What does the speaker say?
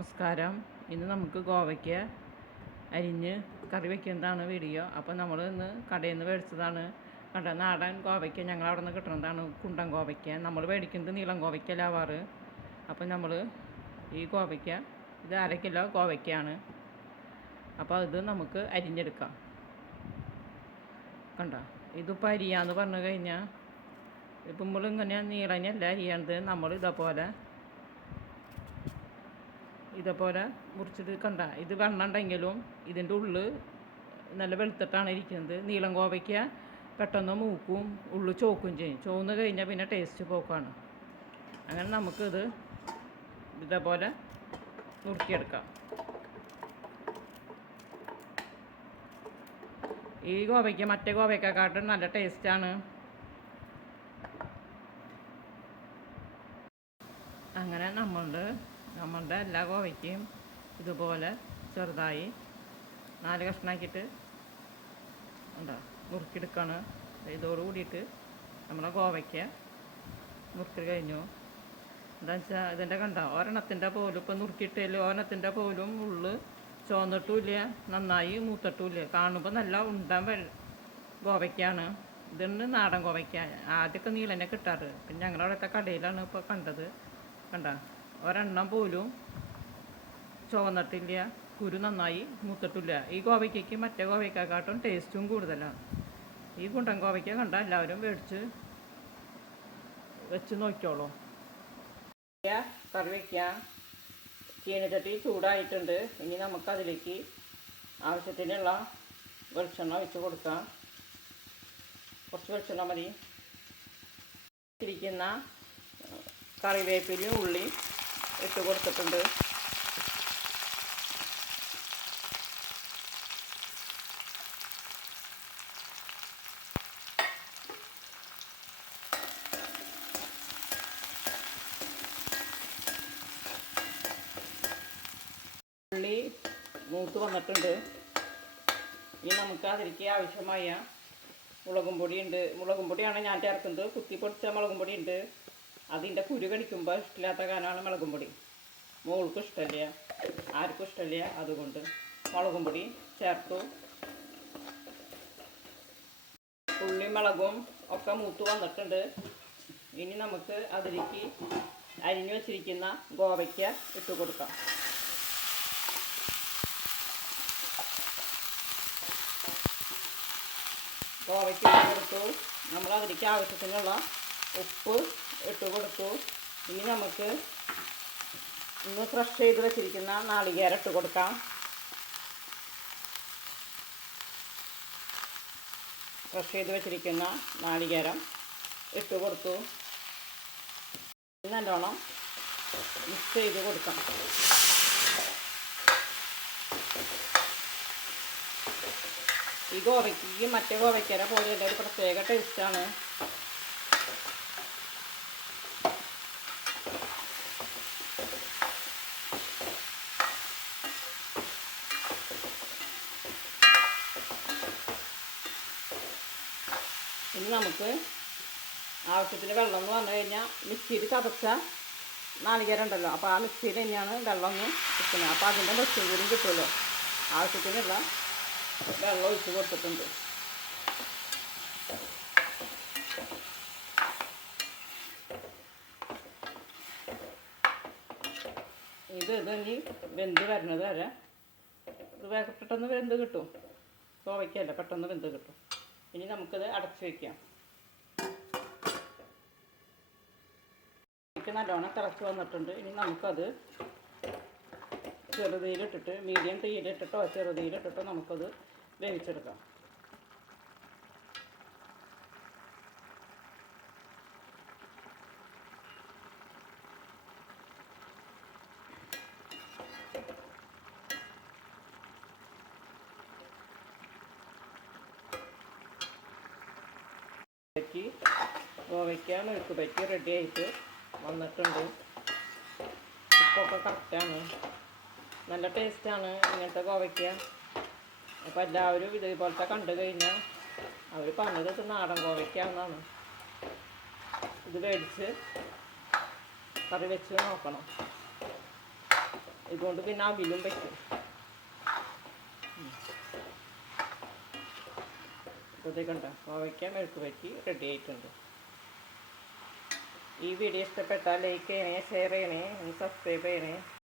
നമസ്കാരം. ഇന്ന് നമുക്ക് ഗോവയ്ക്ക അരിഞ്ഞ് കറി വയ്ക്കുന്നതാണ് വീഡിയോ. അപ്പോൾ നമ്മൾ ഇന്ന് കടയിൽ നിന്ന് മേടിച്ചതാണ്. നാടൻ ഗോവയ്ക്ക ഞങ്ങളവിടെ നിന്ന് കിട്ടുന്നതാണ്. കുണ്ടൻ ഗോവയ്ക്ക. നമ്മൾ മേടിക്കുന്നത് നീളം ഗോവയ്ക്കല്ല ആവാറ്. അപ്പോൾ നമ്മൾ ഈ ഗോവയ്ക്ക ഇത് 1/2 കിലോ ഗോവയ്ക്കാണ്. അപ്പോൾ ഇത് നമുക്ക് അരിഞ്ഞെടുക്കാം. ഇതിപ്പോൾ അരിയാന്ന് പറഞ്ഞു കഴിഞ്ഞാൽ ഇപ്പം നമ്മളിങ്ങനെ നീളഞ്ഞല്ല അരിയണത്. നമ്മൾ ഇതേപോലെ മുറിച്ചിട്ട് ഇത് വെണ്ണുണ്ടെങ്കിലും ഇതിൻ്റെ ഉള്ളിൽ നല്ല വെളുത്തിട്ടാണ് ഇരിക്കുന്നത്. നീളം ഗോവയ്ക്ക പെട്ടെന്ന് മൂക്കും ഉള്ളു ചോക്കും ചെയ്യും. ചോന്ന് കഴിഞ്ഞാൽ പിന്നെ ടേസ്റ്റ് പോക്കാണ്. അങ്ങനെ നമുക്കിത് ഇതേപോലെ നുറുക്കിയെടുക്കാം. ഈ ഗോവയ്ക്ക മറ്റേ ഗോവയ്ക്കക്കാട്ടും നല്ല ടേസ്റ്റാണ്. അങ്ങനെ നമ്മളുടെ എല്ലാ ഗോവയ്ക്കയും ഇതുപോലെ ചെറുതായി 4 കഷ്ണമാക്കിയിട്ട് നുറുക്കിയെടുക്കുകയാണ്. ഇതോട് കൂടിയിട്ട് നമ്മളെ ഗോവയ്ക്ക നുറുക്കി കഴിഞ്ഞു. എന്താ വെച്ചാൽ ഇതിൻ്റെ ഒരെണ്ണത്തിൻ്റെ പോലും ഇപ്പം നുറുക്കിയിട്ടില്ല. ഒരെണ്ണത്തിൻ്റെ പോലും ഉള്ളു ചോന്നിട്ടുമില്ല, നന്നായി മൂത്തിട്ടുമില്ല. കാണുമ്പോൾ നല്ല ഗോവയ്ക്കാണ്. ഇതുണ്ട് നാടൻ ഗോവയ്ക്ക. ആദ്യമൊക്കെ നീളനെ കിട്ടാറ്. പിന്നെ ഞങ്ങളുടെ അവിടുത്തെ കടയിലാണ് ഇപ്പോൾ കണ്ടത്. ഒരെണ്ണം പോലും ചുവന്നിട്ടില്ല, കുരു നന്നായി മൂത്തിട്ടില്ല. ഈ ഗോവയ്ക്കയ്ക്ക് മറ്റേ ഗോവയ്ക്കക്കാട്ടും ടേസ്റ്റും കൂടുതലാണ്. ഈ കുണ്ടൻ ഗോവയ്ക്ക എല്ലാവരും വെച്ച് നോക്കിയോളൂ. കറി വയ്ക്കാം. ചീനച്ചട്ടി ചൂടായിട്ടുണ്ട്. ഇനി നമുക്കതിലേക്ക് ആവശ്യത്തിനുള്ള വെളിച്ചെണ്ണ ഒഴിച്ച് കൊടുക്കാം. കുറച്ച് വെളിച്ചെണ്ണ മതി. ഇരിക്കുന്ന കറിവേപ്പിലയും ഉള്ളി ഇട്ട് കൊടുത്തിട്ടുണ്ട്. ഉള്ളി മൂത്ത് വന്നിട്ടുണ്ട്. ഇനി നമുക്ക് അതിലേക്ക് ആവശ്യമായ മുളകും പൊടിയാണ് ഞാൻ ചേർക്കുന്നത്. കുത്തി പൊടിച്ച മുളകും പൊടി ഉണ്ട്. അതിൻ്റെ കുരു കടിക്കുമ്പോൾ ഇഷ്ടമില്ലാത്ത കാരണമാണ് മുളകും പൊടി. മോൾക്കും ഇഷ്ടമില്ല, ആർക്കും ഇഷ്ടമില്ല. അതുകൊണ്ട് മുളകും പൊടി ചേർത്തു. ഉള്ളി മുളകും ഒക്കെ മൂത്ത് വന്നിട്ടുണ്ട്. ഇനി നമുക്ക് അതിലേക്ക് അരിഞ്ഞു വച്ചിരിക്കുന്ന ഗോവയ്ക്ക ഇട്ട് കൊടുക്കാം. ഗോവയ്ക്ക ഇട്ട് കൊടുത്തു. നമ്മൾ അതിലേക്ക് ആവശ്യത്തിനുള്ള ഉപ്പ് ഇട്ട് കൊടുത്തു. ഇനി നമുക്ക് ഇന്ന് ഫ്രഷ് ചെയ്ത് വെച്ചിരിക്കുന്ന നാളികേരം ഇട്ട് കൊടുക്കാം. ഫ്രഷ് ചെയ്ത് വെച്ചിരിക്കുന്ന നാളികേരം ഇട്ട് കൊടുത്തു. നല്ലോണം മിക്സ് ചെയ്ത് കൊടുക്കാം. ഈ ഗോവയ്ക്ക് മറ്റേ ഗോവയ്ക്കര പോലെയുള്ള ഒരു പ്രത്യേക ടേസ്റ്റാണ്. ഇനി നമുക്ക് ആവശ്യത്തിന് വെള്ളം എന്ന് പറഞ്ഞു കഴിഞ്ഞാൽ മിക്സിയിൽ ചതച്ച നാളികേരം ഉണ്ടല്ലോ, അപ്പോൾ ആ മിക്സിയിൽ തന്നെയാണ് വെള്ളം ഒന്ന് കിട്ടുന്നത്. അപ്പോൾ അതിൻ്റെ മിക്സും കൂടി കിട്ടുമല്ലോ. ആവശ്യത്തിനുള്ള വെള്ളം ഒഴിച്ച് കൊടുത്തിട്ടുണ്ട്. ഇത് ഇനി വെന്ത് വരുന്നത് വരെ ഇത് പെട്ടെന്ന് വെന്ത് കിട്ടും. ഗോവയ്ക്കല്ല, പെട്ടെന്ന് വെന്ത് കിട്ടും. ഇനി നമുക്കത് അടച്ച് വയ്ക്കാം. നല്ലോണം തിളച്ച് വന്നിട്ടുണ്ട്. ഇനി നമുക്കത് ചെറുതീയിലിട്ടിട്ട്, മീഡിയം തീയിലിട്ടിട്ടോ ചെറുതീയിലിട്ടിട്ടോ നമുക്കത് വേവിച്ചെടുക്കാം. ഗോവയ്ക്ക മെഴുക്ക് പറ്റി റെഡി ആയിട്ട് വന്നിട്ടുണ്ട്. ഉപ്പൊക്കെ കറക്റ്റാണ്. നല്ല ടേസ്റ്റാണ് ഇങ്ങനത്തെ ഗോവയ്ക്ക. അപ്പോൾ എല്ലാവരും ഇതേപോലത്തെ കണ്ടു കഴിഞ്ഞാൽ അവർ പറഞ്ഞത് നാടൻ ഗോവയ്ക്കാണെന്നാണ്. ഇത് മേടിച്ച് കറി വെച്ച് നോക്കണം. ഇതുകൊണ്ട് പിന്നെ അവിലും വയ്ക്കും. ഇതേ കണ്ട കോവയ്ക്ക മെഴുക്ക് വരട്ടി റെഡി ആയിട്ടുണ്ട്. ഈ വീഡിയോ ഇഷ്ടപ്പെട്ടാൽ ലൈക്ക് ചെയ്യണേ, ഷെയർ ചെയ്യണേ, സബ്സ്ക്രൈബ് ചെയ്യണേ.